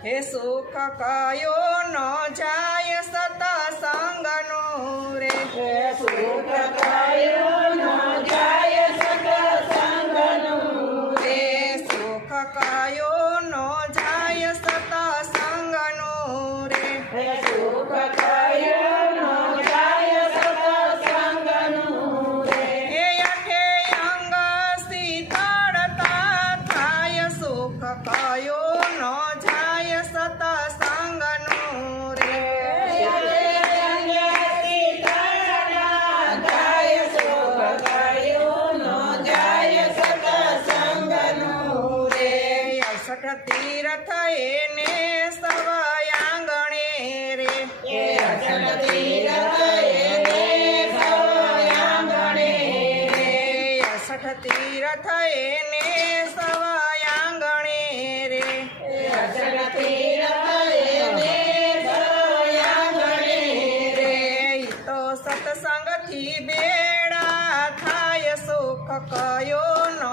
હે સુખ કયો ન જાય સતસંગનો રે હે સુખ કયો ન જાય સત્સંગનું રે સુખ કયો ન જાય સતસંગનો રે હે સુખ કયો ન જાય સત્સંગનું રે એ અઠે અંગ શીતળતા થાય સુખ કયો ન જાય સતસંગનો રે તીરથ એને સવયાંગણે રે અસઠ તીરથ એને સવયાંગણે રે ઈ તો સત્સંગથી બેડા થાય સુખ કયો ન